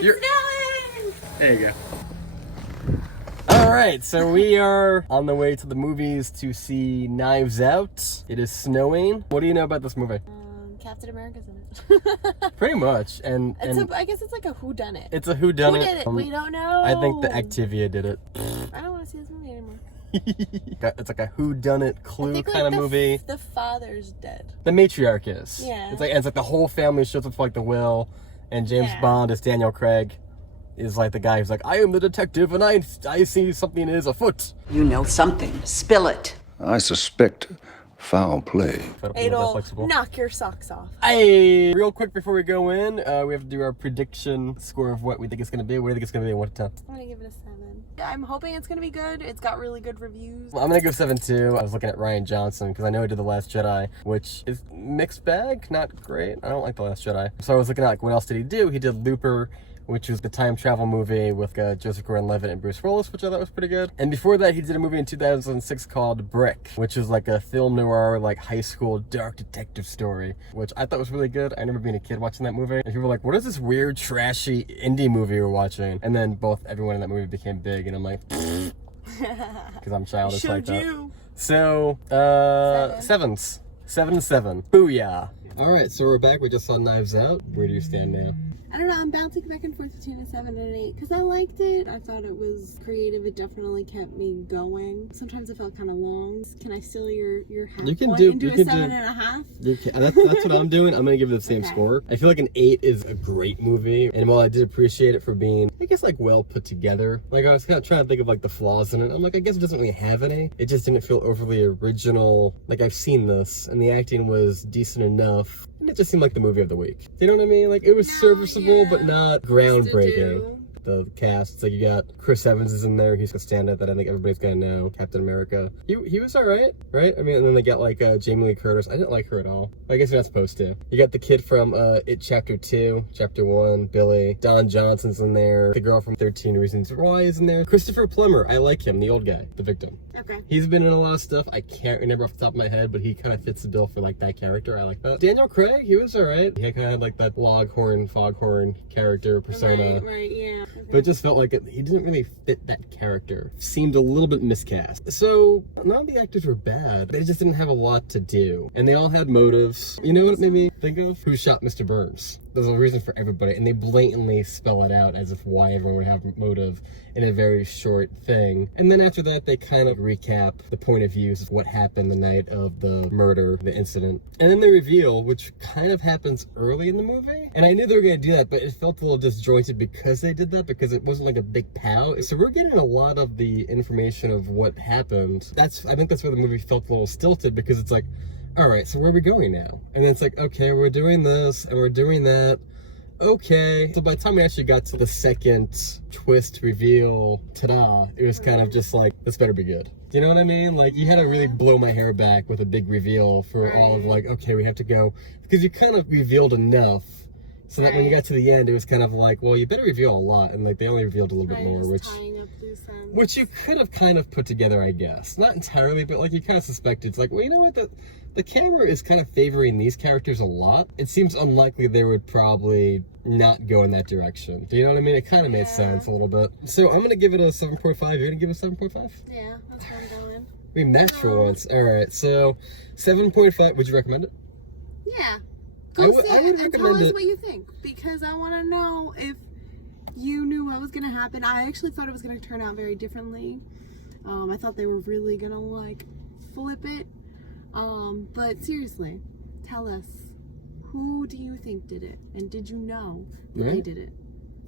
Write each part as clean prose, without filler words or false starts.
snowing! There you go. Alright, so we are on the way to the movies to see Knives Out. It is snowing. What do you know about this movie? Captain America's in it. Pretty much. And I guess it's like a whodunit. it's a whodunit. Who did it? We don't know. I think the Activia did it. I don't want to see this movie anymore. It's like a whodunit Clue I think, kind of movie. The father's dead. The matriarch is. Yeah. It's like the whole family shows up for like the will, and James Bond as Daniel Craig is like the guy who's like, I am the detective and I see something is afoot. You know something. Spill it. I suspect foul play. Adol, knock your socks off. Hey, real quick before we go in, we have to do our prediction score of what we think it's going to be. What do you think it's going to be? 1 to 10? I'm going to give it a 7. I'm hoping it's going to be good. It's got really good reviews. Well, I'm going to go 7 too. I was looking at Rian Johnson because I know he did The Last Jedi, which is mixed bag, not great. I don't like The Last Jedi. So I was looking at like what else did he do? He did Looper, which was the time travel movie with Joseph Gordon-Levitt and Bruce Willis, which I thought was pretty good. And before that, he did a movie in 2006 called Brick, which is like a film noir, like high school dark detective story, which I thought was really good. I remember being a kid watching that movie, and people were like, what is this weird, trashy indie movie we're watching? And then everyone in that movie became big, and I'm like, because I'm childish like that. So, 7s. 7 and 7. Booyah. All right, so we're back. We just saw Knives Out. Where do you stand now? I don't know, I'm bouncing back and forth between a 7 and an 8 because I liked it. I thought it was creative. It definitely kept me going. Sometimes it felt kind of long. Can I steal your half you can point do, and do you a can 7.5? You can, that's what I'm doing. I'm going to give it the same score. I feel like an 8 is a great movie. And while I did appreciate it for being, I guess, like well put together, like I was kind of trying to think of like the flaws in it. I'm like, I guess it doesn't really have any. It just didn't feel overly original. Like I've seen this and the acting was decent enough. And it just seemed like the movie of the week. You know what I mean? Like it was serviceable, but not groundbreaking. The cast, it's like you got Chris Evans is in there. He's a stand-up that I think everybody's gonna know. Captain America. He was alright, right? I mean, and then they got like Jamie Lee Curtis. I didn't like her at all. I guess you're not supposed to. You got the kid from It Chapter 2, Chapter 1, Billy. Don Johnson's in there. The girl from 13 Reasons Why is in there. Christopher Plummer. I like him, the old guy, the victim. Okay. He's been in a lot of stuff. I can't remember off the top of my head, but he kind of fits the bill for like that character. I like that. Daniel Craig, he was alright. He kind of had like that foghorn character persona. Right, yeah. Okay. But it just felt like he didn't really fit that character. Seemed a little bit miscast. So, none of the actors were bad. They just didn't have a lot to do. And they all had motives. You know what it made me think of? Who shot Mr. Burns? There's a reason for everybody. And they blatantly spell it out as if why everyone would have motive in a very short thing. And then after that, they kind of recap the point of views of what happened the night of the murder, the incident. And then the reveal, which kind of happens early in the movie. And I knew they were going to do that, but it felt a little disjointed because they did that, because it wasn't like a big pow. So we're getting a lot of the information of what happened. I think that's where the movie felt a little stilted, because it's like, all right, so where are we going now? And then it's like, okay, we're doing this and we're doing that. Okay. So by the time we actually got to the second twist reveal, ta-da, it was kind of just like, this better be good. Do you know what I mean? Like, you had to really blow my hair back with a big reveal for all of like, okay, we have to go. Because you kind of revealed enough so that when you got to the end, it was kind of like, well, you better reveal a lot. And like, they only revealed a little bit more, which you could have kind of put together, I guess. Not entirely, but like you kind of suspected. It's like, well, you know what? The camera is kind of favoring these characters a lot. It seems unlikely they would probably not go in that direction. Do you know what I mean? It kind of made sense a little bit. So I'm going to give it a 7.5. You're going to give it a 7.5? Yeah, that's where I'm going. We matched for once. All right, so 7.5. Would you recommend it? Yeah. I would recommend tell us it. what you think, because I want to know if you knew what was going to happen. I actually thought it was going to turn out very differently. I thought they were really going to like flip it. But seriously, tell us, who do you think did it? And did you know that they did it?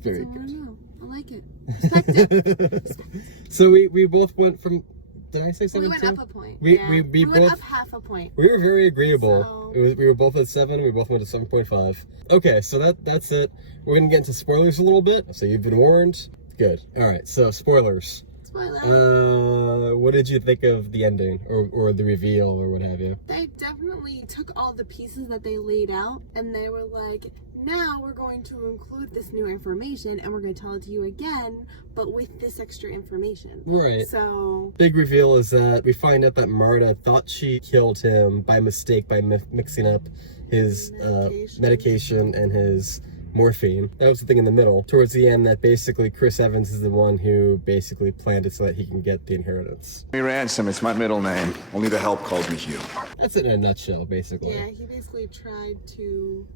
Very good. I like it. Respect it. So we both went from, did I say 7? We went up a point. We went both, up half a point. We were very agreeable. So, We were both at 7. We both went to 7.5. Okay, so that's it. We're gonna get into spoilers a little bit. So you've been warned. Good. All right. So spoilers. What did you think of the ending or the reveal or what have you? They definitely took all the pieces that they laid out and they were like, now we're going to include this new information and we're going to tell it to you again, but with this extra information. Right. So big reveal is that we find out that Marta thought she killed him by mistake by mixing up his medication and his morphine. That was the thing in the middle. Towards the end, that basically Chris Evans is the one who basically planned it so that he can get the inheritance. Jimmy Ransom, it's my middle name. Only the help calls me Hugh. That's it in a nutshell, basically. Yeah, he basically tried to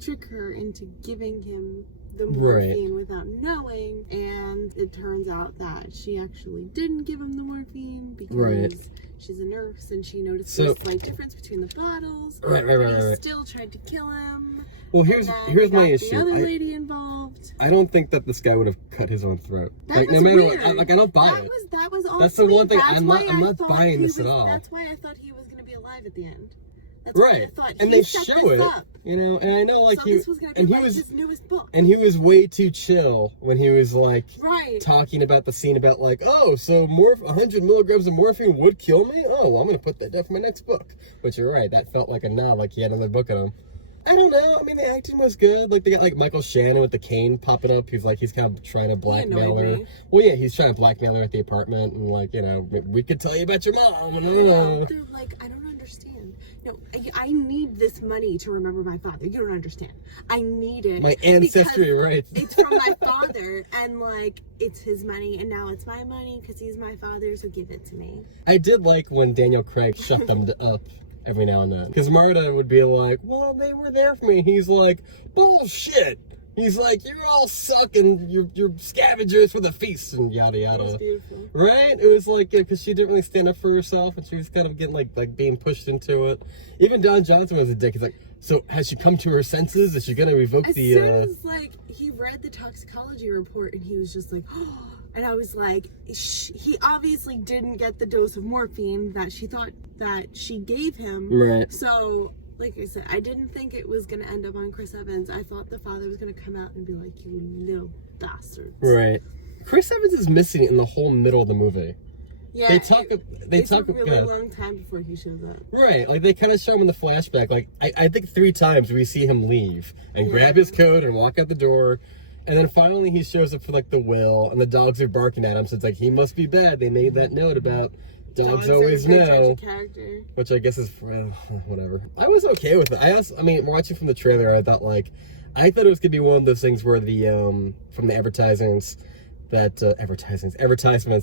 trick her into giving him the Right. morphine without knowing, and it turns out that she actually didn't give him the morphine because Right. she's a nurse and she noticed So- a slight difference between the bottles. Right. He still tried to kill him. Well, and here's then my got issue. The other I- lady involved. I don't think that this guy would have cut his own throat. That Like, was no matter weird. what, I don't buy that it. That was all. That's the one thing, That's I'm why not I thought buying he this at was- all. That's why I thought he was going to be alive at the end. That's why I Right, thought and he they set show this it, up. you know, and I know like So he, this was going to and be he like was, his newest book. and he was way too chill when he was like Right. talking about the scene about like, oh, so 100 milligrams of morphine would kill me? Oh, well, I'm gonna put that down for my next book. But you're right, that felt like a nod, like he had another book in him. I don't know. I mean, the acting was good. Like they got like Michael Shannon with the cane popping up. He's like, he's kind of trying to blackmail annoyed her. me. Well, yeah, he's trying to blackmail her at the apartment and like, you know, we could tell you about your mom. And, They're like, I don't understand. No, I need this money to remember my father. You don't understand. I need it. My ancestry, because right? It's from my father, and like, it's his money, and now it's my money because he's my father, so give it to me. I did like when Daniel Craig shut them up every now and then. Because Marta would be like, well, they were there for me. He's like, bullshit. He's like, you all suck and you're scavengers for the feast and yada It was yada. beautiful. Right? It was like, because she didn't really stand up for herself and she was kind of getting like being pushed into it. Even Don Johnson was a dick. He's like, so has she come to her senses? Is she going to revoke As the... soon as like he read the toxicology report and he was just like, oh, and I was like, he obviously didn't get the dose of morphine that she thought that she gave him. Right. So, like I said, I didn't think it was gonna end up on Chris Evans. I thought the father was gonna come out and be like, you little bastards. Right. Chris Evans is missing in the whole middle of the movie. Yeah. They talk. It's a yeah. really long time before he shows up. Right, like they kind of show him in the flashback. Like I think 3 times we see him leave and grab his coat and walk out the door, and then finally he shows up for like the will, and the dogs are barking at him. So it's like he must be bad. They made that note about dogs always are a know, tragic character. which I guess is whatever. I was okay with it. I mean, watching from the trailer, I thought it was gonna be one of those things where the from the advertisements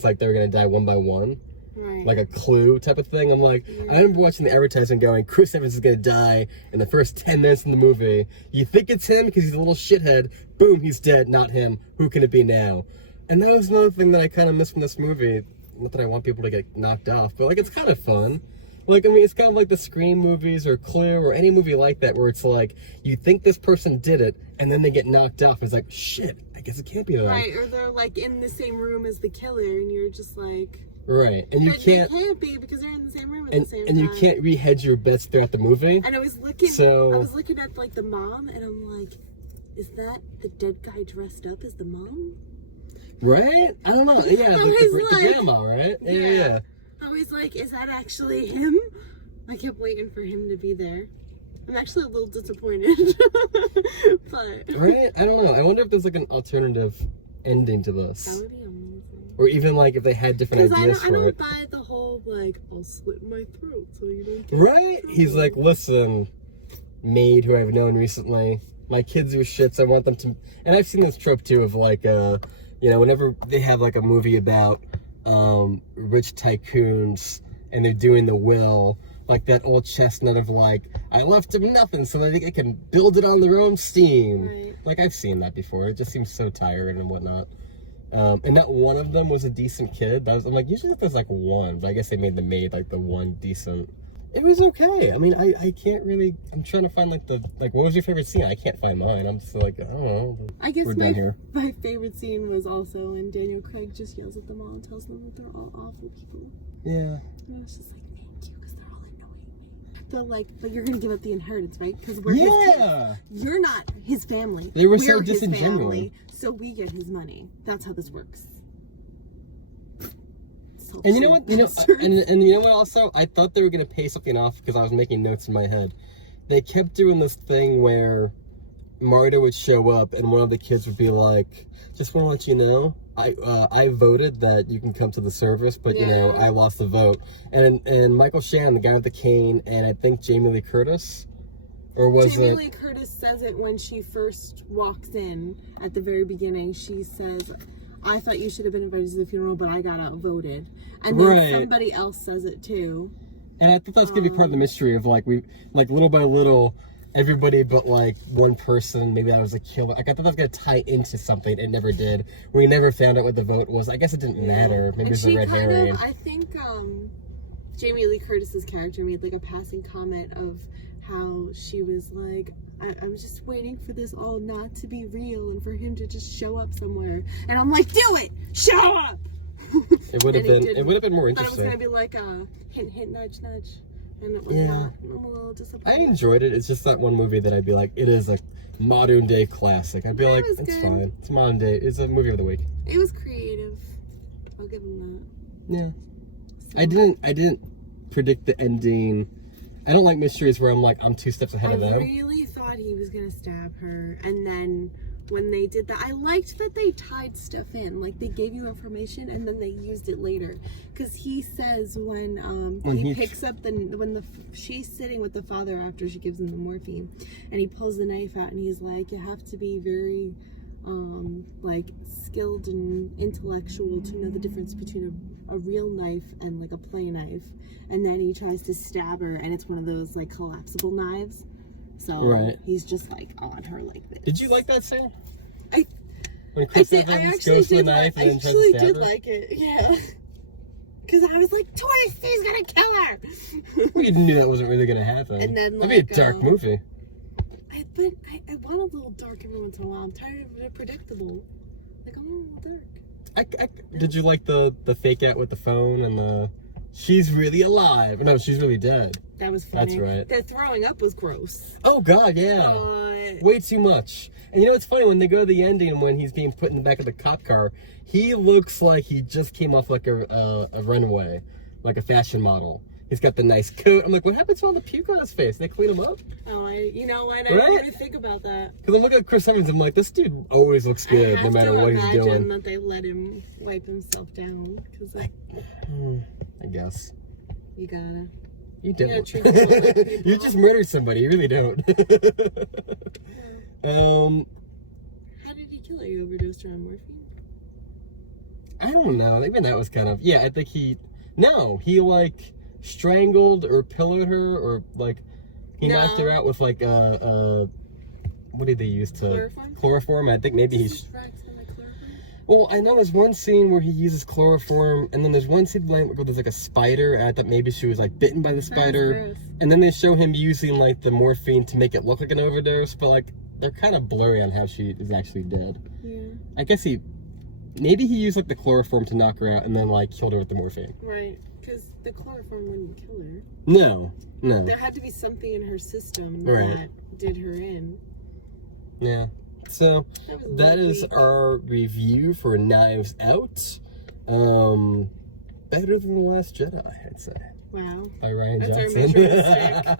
like they were gonna die one by one. Right. Like a clue type of thing. I'm like, I remember watching the advertisement going, Chris Evans is gonna die in the first 10 minutes in the movie. You think it's him because he's a little shithead. Boom, he's dead, not him. Who can it be now? And that was another thing that I kind of missed from this movie. Not that I want people to get knocked off, but like it's kind of fun. Like, I mean, it's kind of like the Scream movies or Clue or any movie like that where it's like, you think this person did it, and then they get knocked off. It's like, shit, I guess it can't be them. Right, or they're like in the same room as the killer, and you're just like, Right, and you but can't... They can't be because they're in the same room at And, the same and time. you can't re-hedge your bets throughout the movie. And I was looking. So- I was looking at like the mom, and I'm like, is that the dead guy dressed up as the mom? Right? I don't know. Yeah, I the was like- grandma, right? Yeah. I was like, is that actually him? I kept waiting for him to be there. I'm actually a little disappointed, but Right? I don't know. I wonder if there's like an alternative ending to that this. would be amazing. Or even like if they had different Because ideas I for don't it. buy the whole like I'll slit my throat so you don't get Right? in trouble. He's like, listen, maid who I've known recently, my kids are shits. I want them to... And I've seen this trope too of like, you know, whenever they have like a movie about rich tycoons and they're doing the will, like that old chestnut of like, I left them nothing so that they can build it on their own steam. Right. Like I've seen that before. It just seems so tiring and whatnot. And not one of them was a decent kid, but I'm like, usually there's like one, but I guess they made the maid like the one decent. It was okay. I mean, I can't really, I'm trying to find like what was your favorite scene? I can't find mine. I'm just like, I don't know. I guess We're done here. my favorite scene was also when Daniel Craig just yells at them all and tells them that they're all awful people. Yeah. And I was just like, thank you, because they're all annoying me. They're like, but you're gonna give up the inheritance, right? Because we're his kids. Yeah. You're not his family. They were We're so his disingenuous. family, so we get his money. That's how this works. And you know what? Bastards. And you know what? Also, I thought they were gonna pay something off because I was making notes in my head. They kept doing this thing where Marta would show up and one of the kids would be like, "Just want to let you know, I voted that you can come to the service, but you know Yeah. I lost the vote." And Michael Shannon, the guy with the cane, and I think Jamie Lee Curtis, Or was Jamie it? Lee Curtis says it when she first walks in at the very beginning. She says, I thought you should have been invited to the funeral, but I got outvoted. And then Right. somebody else says it too. And I thought that was gonna be part of the mystery of like little by little, everybody but like one person, maybe that was a killer. Like I thought that was gonna tie into something. It never did. We never found out what the vote was. I guess it didn't matter. Maybe it was a red herring. I think Jamie Lee Curtis's character made like a passing comment of how she was like, I'm just waiting for this all not to be real and for him to just show up somewhere. And I'm like, do it! Show up! It would have And he been. didn't. It would have been more But it was interesting. gonna be like a hint, hint, nudge, nudge. And it was Yeah. not. I'm a little disappointed. I enjoyed it. It's just that one movie that I'd be like, it is a modern day classic. I'd be Yeah, it like, was it's good. fine. It's modern day. It's a movie of the week. It was creative. I'll give him Yeah. that. I didn't predict the ending. I don't like mysteries where I'm like, I'm 2 steps ahead I of them. really thought he was gonna stab her, and then when they did that, I liked that they tied stuff in. Like they gave you information and then they used it later. Because he says when he picks up she's sitting with the father after she gives him the morphine, and he pulls the knife out and he's like, you have to be very like skilled and intellectual to know the difference between a real knife and like a play knife. And then he tries to stab her, and it's one of those like collapsible knives. So Right. he's just like on her like this. Did you like that scene? I When Chris I Evans actually goes for the did. knife I and then tries to actually stab did her? like it. Yeah. Because I was like, twice he's gonna kill her. We knew that wasn't really gonna happen. And then, That'd be like, a dark movie. I want a little dark every once in a while. I'm tired of it predictable. Like I want a little dark. Did you like the fake out with the phone and the she's really alive? No, she's really dead. That was funny. That's right. Their throwing up was gross. Oh God, yeah. Way too much. And you know it's funny when they go to the ending and when he's being put in the back of the cop car, he looks like he just came off like a runway, like a fashion model. He's got the nice coat. I'm like, what happened to all the puke on his face? They clean him up? Oh, you know what? I Right? didn't even think about that. Because I'm looking at Chris Evans, I'm like, this dude always looks good no matter what he's I have to doing. imagine that they let him wipe himself down. Because I guess. you gotta. You You don't. gotta treat people like people. You just murdered somebody. You really don't. How did he kill her? You overdosed her on morphine? I don't know. Even that was kind of I think he like strangled or pillowed her or like he No. knocked her out with like what did they use to Chloroform? I think maybe This he's is Rex and the chloroform? well I know there's one scene where he uses chloroform and then there's one scene where there's like a spider and I thought maybe she was like bitten by the spider gross. and then they show him using like the morphine to make it look like an overdose but like they're kind of blurry on how she is actually dead. Yeah. I guess maybe he used like the chloroform to knock her out and then like killed her with the morphine. Right. Because the chloroform wouldn't kill her. No. There had to be something in her system Right. that did her in. Yeah. So That was a that little is weak. our review for Knives Out. Better than The Last Jedi, I'd say. Wow. By Ryan That's our Johnson. measuring stick.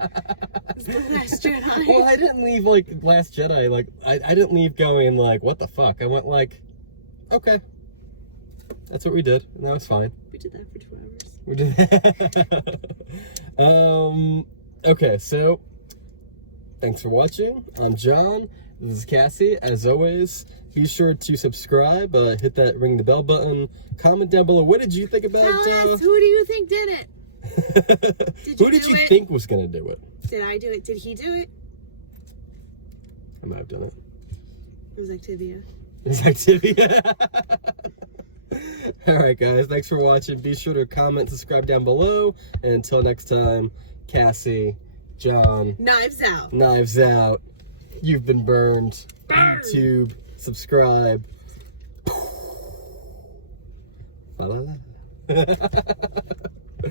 It's The Last Jedi. Well, I didn't leave like Last Jedi. Like I didn't leave going like what the fuck. I went like, okay, that's what we did, and that was fine. We did that for 2 hours. We did. Okay, so thanks for watching. I'm John. This is Cassie. As always, be sure to subscribe. Hit that ring the bell button. Comment down below. What did you think about? Tell us, who do you think did it? Who did do you it? think was gonna do it? Did I do it? Did he do it? I might have done it. It was Activia. It's activity. Alright guys, thanks for watching. Be sure to comment, subscribe down below. And until next time, Cassie, John, Knives Out. Knives Out. You've been burned. YouTube, subscribe. La la la.